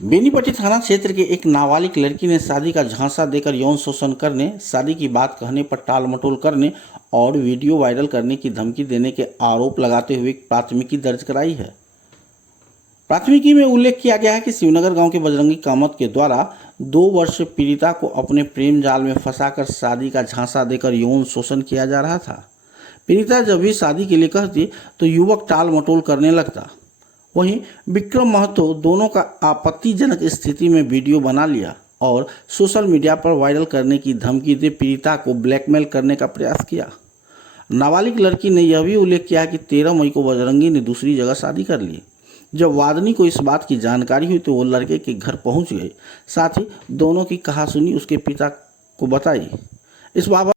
बेनीपट्टी थाना क्षेत्र के एक नाबालिग लड़की ने शादी का झांसा देकर यौन शोषण करने, शादी की बात कहने पर टाल मटोल करने और वीडियो वायरल करने की धमकी देने के आरोप लगाते हुए प्राथमिकी दर्ज कराई है। प्राथमिकी में उल्लेख किया गया है कि शिवनगर गांव के बजरंगी कामत के द्वारा 2 वर्ष पीड़िता को अपने प्रेम जाल में फंसाकर शादी का झांसा देकर यौन शोषण किया जा रहा था। पीड़िता जब भी शादी के लिए कहती तो युवक टाल मटोल करने लगता। वहीं विक्रम महतो दोनों का आपत्तिजनक स्थिति में वीडियो बना लिया और सोशल मीडिया पर वायरल करने की धमकी दे पीड़िता को ब्लैकमेल करने का प्रयास किया। नाबालिग लड़की ने यह भी उल्लेख किया कि 13 मई को बजरंगी ने दूसरी जगह शादी कर ली। जब वादनी को इस बात की जानकारी हुई तो वो लड़के के घर पहुंच गए, साथ ही दोनों की कहासुनी उसके पिता को बताई। इस बाबत